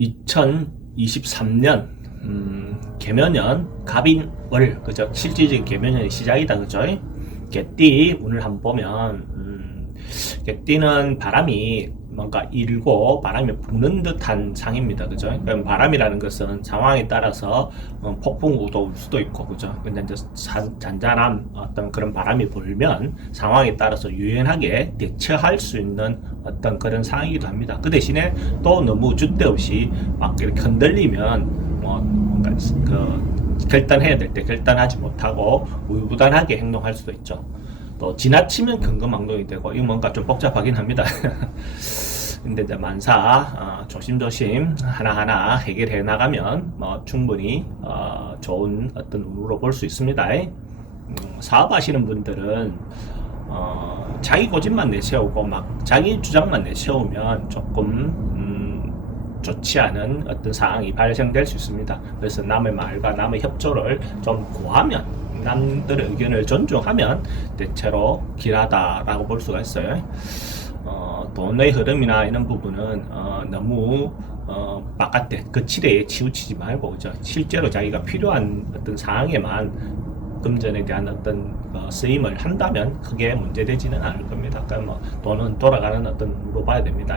2023년 개면년 갑인월, 그죠? 실질적인 개면년이 시작이다, 그죠? 개띠 운을 한번 보면 개띠는 바람이 뭔가 일고 바람이 부는 듯한 상입니다, 그죠? 그럼 바람이라는 것은 상황에 따라서 폭풍우도 올 수도 있고, 그죠? 근데 이제 잔잔한 어떤 그런 바람이 불면 상황에 따라서 유연하게 대처할 수 있는 어떤 그런 상황이기도 합니다. 그 대신에 또 너무 줏대 없이 막 이렇게 흔들리면 뭔가 결단해야 될 때 결단하지 못하고 우유부단하게 행동할 수도 있죠. 또 지나치면 경거망동이 되고, 이거 뭔가 좀 복잡하긴 합니다. 근데 이제 만사 조심조심 하나하나 해결해 나가면 충분히 좋은 어떤 운으로 볼 수 있습니다. 사업하시는 분들은 자기 고집만 내세우고 막 자기 주장만 내세우면 조금 좋지 않은 어떤 상황이 발생될 수 있습니다. 그래서 남의 말과 남의 협조를 좀 구하면, 남들의 의견을 존중하면 대체로 길하다라고 볼 수가 있어요. 돈의 흐름이나 이런 부분은 너무 바깥에 거칠에 치우치지 말고, 그죠? 실제로 자기가 필요한 어떤 상황에만 금전에 대한 어떤 쓰임을 한다면 크게 문제되지는 않을 겁니다. 그러니까 돈은 돌아가는 어떤 으로 봐야 됩니다.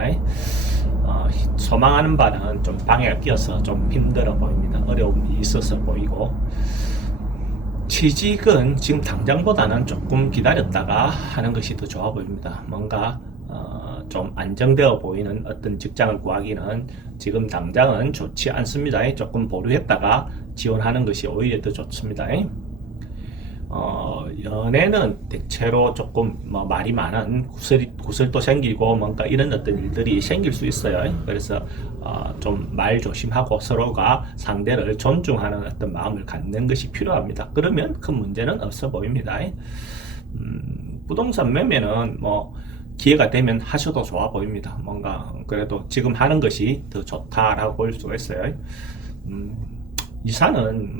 소망하는 바는 좀 방해가 끼어서 좀 힘들어 보입니다. 어려움이 있어서 보이고, 취직은 지금 당장보다는 조금 기다렸다가 하는 것이 더 좋아 보입니다. 뭔가 좀 안정되어 보이는 어떤 직장을 구하기는 지금 당장은 좋지 않습니다. 조금 보류했다가 지원하는 것이 오히려 더 좋습니다. 연애는 대체로 조금 말이 많은 구설도 생기고 뭔가 이런 어떤 일들이 생길 수 있어요. 그래서 좀 말 조심하고 서로가 상대를 존중하는 어떤 마음을 갖는 것이 필요합니다. 그러면 큰 문제는 없어 보입니다. 부동산 매매는 기회가 되면 하셔도 좋아 보입니다. 뭔가 그래도 지금 하는 것이 더 좋다라고 볼 수가 있어요. 이사는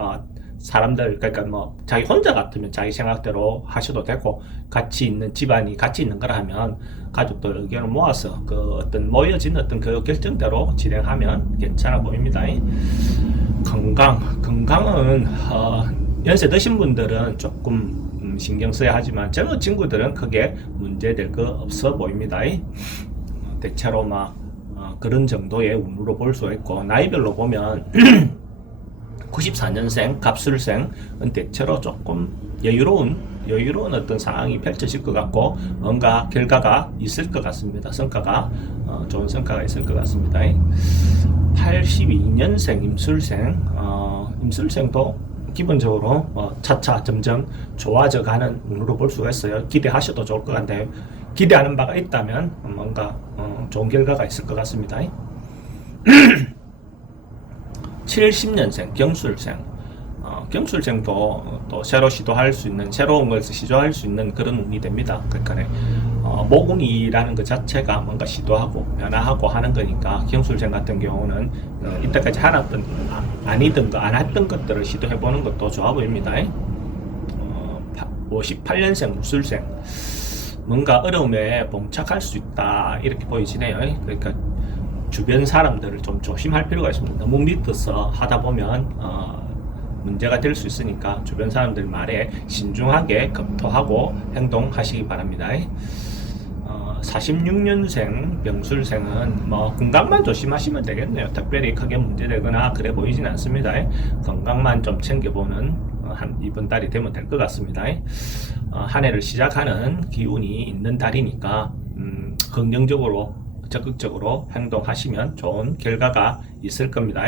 사람들, 그러니까 자기 혼자 같으면 자기 생각대로 하셔도 되고, 같이 있는 집안이 같이 있는 거라 하면 가족들 의견을 모아서 그 어떤 모여진 어떤 그 결정대로 진행하면 괜찮아 보입니다. 건강은 연세 드신 분들은 조금 신경 써야 하지만 젊은 친구들은 크게 문제될 거 없어 보입니다. 대체로 그런 정도의 운으로 볼 수 있고, 나이별로 보면 94년생 갑술생은 대체로 조금 여유로운 어떤 상황이 펼쳐질 것 같고, 뭔가 결과가 있을 것 같습니다. 성과가 좋은 성과가 있을 것 같습니다. 82년생 임술생도 기본적으로 차차 점점 좋아져 가는 운으로 볼 수가 있어요. 기대하셔도 좋을 것 같아요. 기대하는 바가 있다면 뭔가 좋은 결과가 있을 것 같습니다. 70년생 경술생도 또 새로운 것을 시도할 수 있는 그런 운이 됩니다. 그러니까 모군이라는 것 자체가 뭔가 시도하고 변화하고 하는 거니까, 경술생 같은 경우는 이때까지 해놨던 아니던 거 안 했던 것들을 시도해보는 것도 좋아 보입니다. 58년생 무술생, 뭔가 어려움에 봉착할 수 있다 이렇게 보이시네요. 그러니까 주변 사람들을 좀 조심할 필요가 있습니다. 너무 믿어서 하다 보면 문제가 될 수 있으니까 주변 사람들 말에 신중하게 검토하고 행동하시기 바랍니다. 46년생 병술생은 건강만 조심하시면 되겠네요. 특별히 크게 문제되거나 그래 보이진 않습니다. 건강만 좀 챙겨보는 이번 달이 되면 될 것 같습니다. 한 해를 시작하는 기운이 있는 달이니까 긍정적으로 적극적으로 행동하시면 좋은 결과가 있을 겁니다.